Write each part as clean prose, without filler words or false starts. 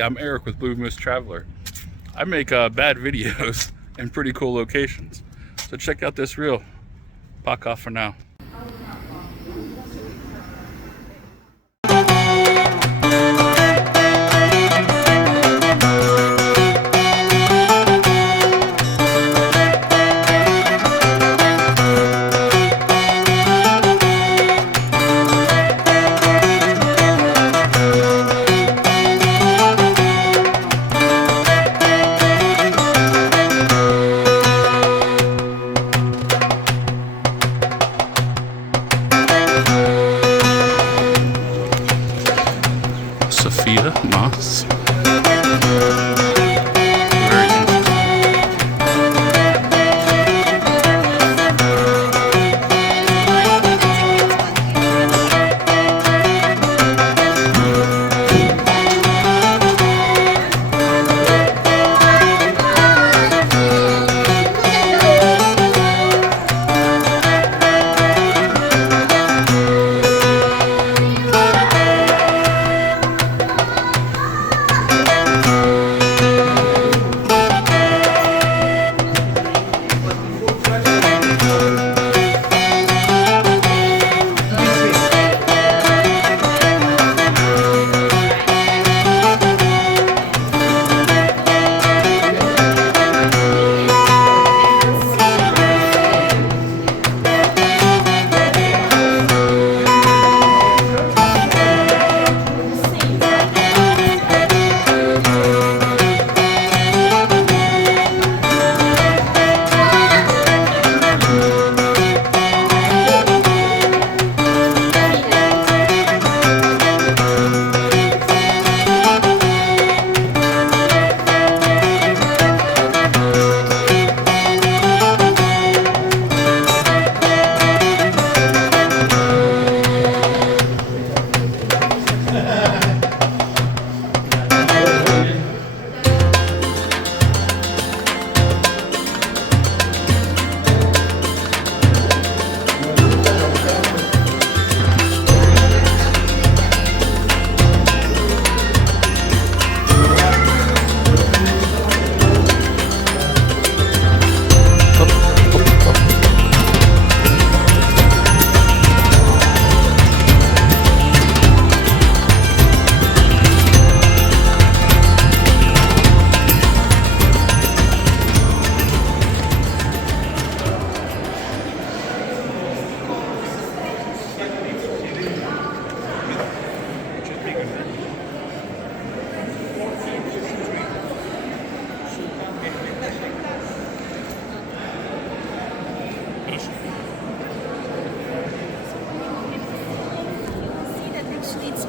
Hey, I'm Eric with BlueMooseTraveler. I make bad videos in pretty cool locations. So check out this reel. Pack off for now. Sophia, Mosque. Very interesting.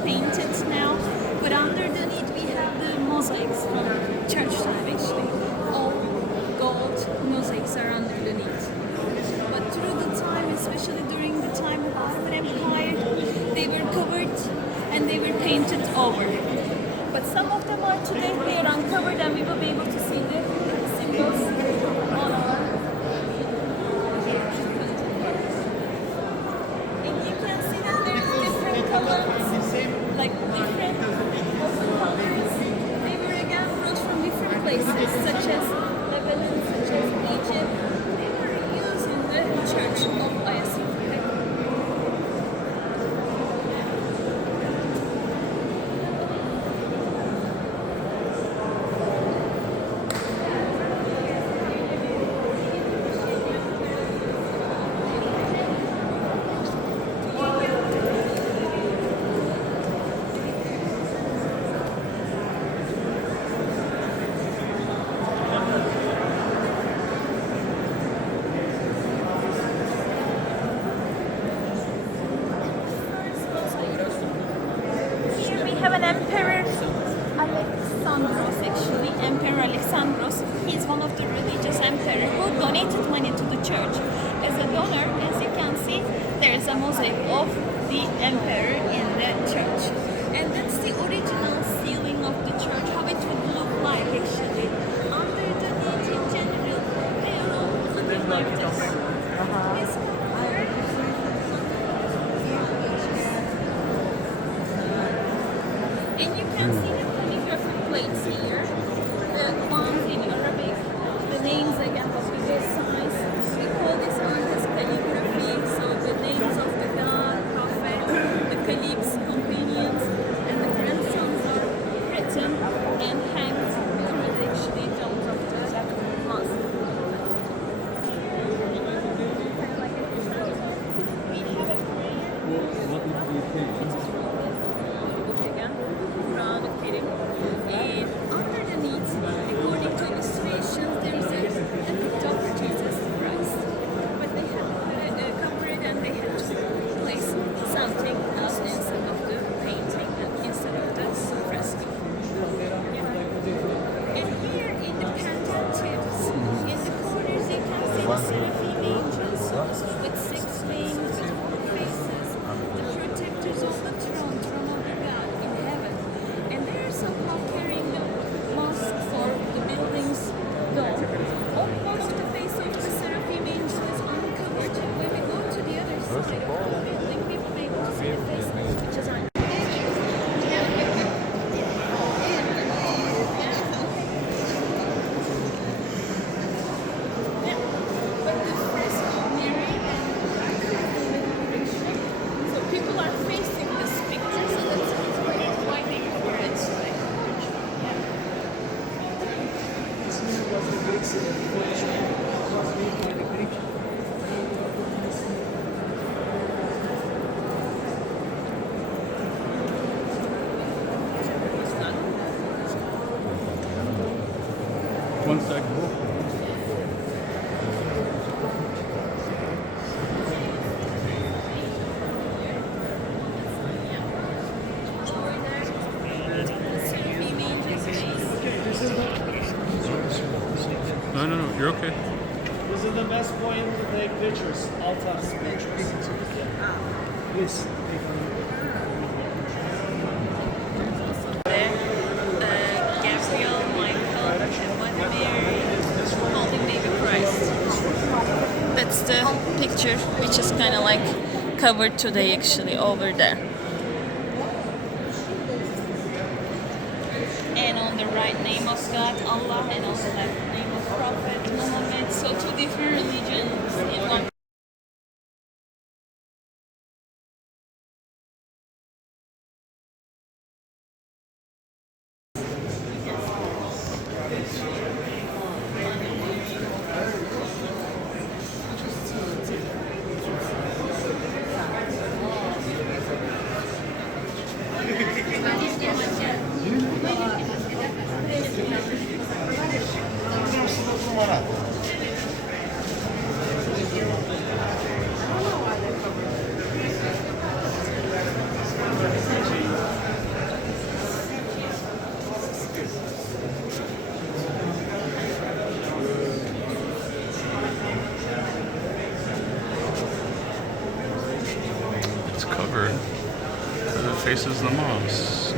Painted now, but underneath we have the mosaics from church time actually. All gold mosaics are underneath. But through the time, especially during the time of Ottoman Empire, they were covered and they were painted over. But some of them are today, they are uncovered and we will be able to see the symbols on our. And you can see that there's different colors. Like different colors, they were again brought from different places, such as Lebanon, such as Egypt. They were used in the church of Hagia. Have an Emperor Alexandros, actually, Emperor Alexandros. He's one of the religious emperor who donated money to the church. As a donor, as you can see, there's a mosaic of the emperor in the church. And that's the original ceiling of the church, how it would look like actually. Underneath in general, they are all looking like this. This and you can see the calligraphy plate One second. No, you're okay. This is the best point to take pictures, altas pictures. Please. Gabriel, Michael, and Vladimir holding baby Christ. That's the picture, which is kind of like covered today actually over there. And on the right, name of God, Allah, and on the left, name of Prophet Muhammad. So two different religions in one. It's covered because it faces the mosque.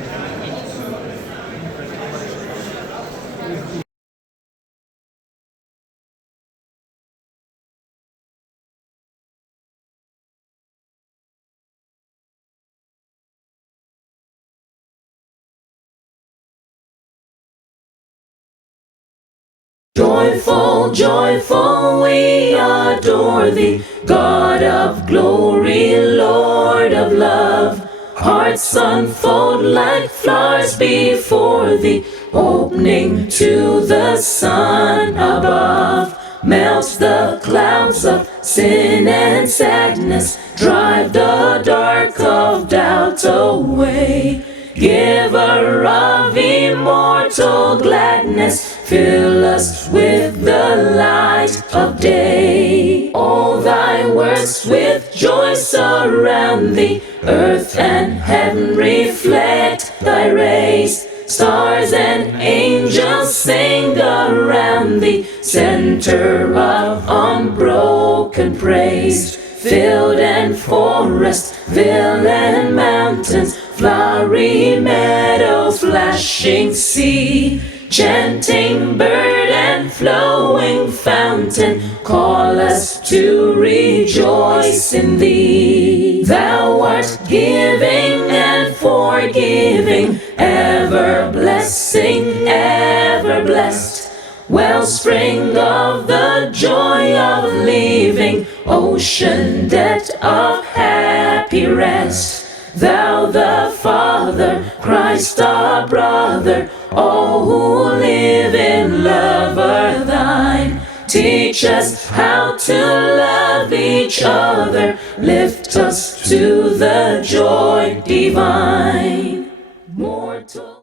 Joyful, joyful, we adore thee, God of glory, Lord of love. Hearts unfold like flowers before thee, opening to the sun above. Melts the clouds of sin and sadness, drive the dark of doubt away. Giver of immortal gladness, fill us with the light of day. All thy works with joy surround thee, earth and heaven reflect thy rays. Stars and angels sing around thee, center of unbroken praise. Field and forest, vale and mountains, flowery meadow, flashing sea, chanting bird and flowing fountain, call us to rejoice in thee. Thou art giving and forgiving, ever blessing, ever blessed, wellspring of the joy of living, ocean debt of happy rest. Thou the Father, Christ our brother, all who live in love are thine. Teach us how to love each other, lift us to the joy divine. Mortal.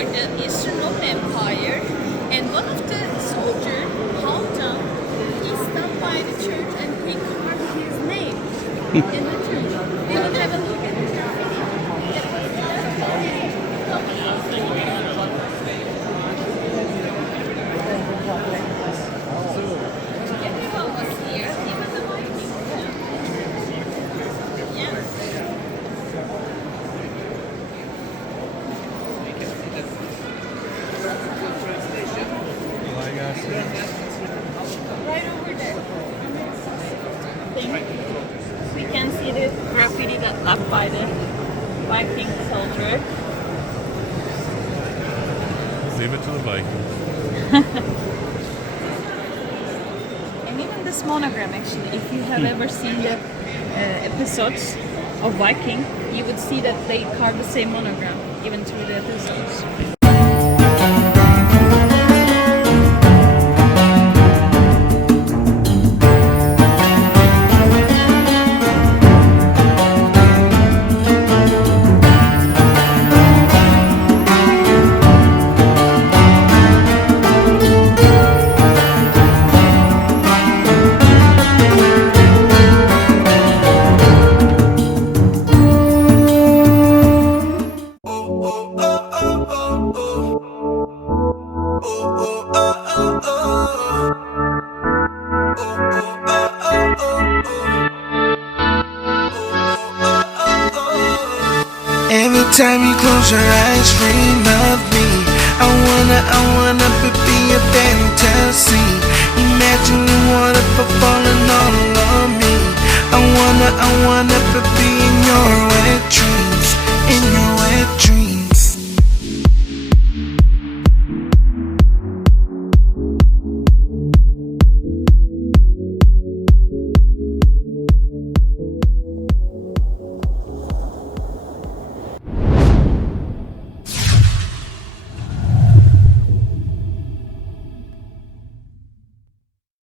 The Eastern Roman Empire, and one of the soldiers, Haljan, he stopped by the church and he carved his name in the church. We will have a look at it. Everyone was here, even the Vikings. Yeah. Right over there. We can see the graffiti that left by the Viking soldier. Leave it to the Vikings. this monogram actually. If you have ever seen the episodes of Viking, you would see that they carve the same monogram even through the episodes. Every time you close your eyes, dream of me. I wanna be a fantasy. Imagine you wanna fall falling all on me. I wanna be in your way.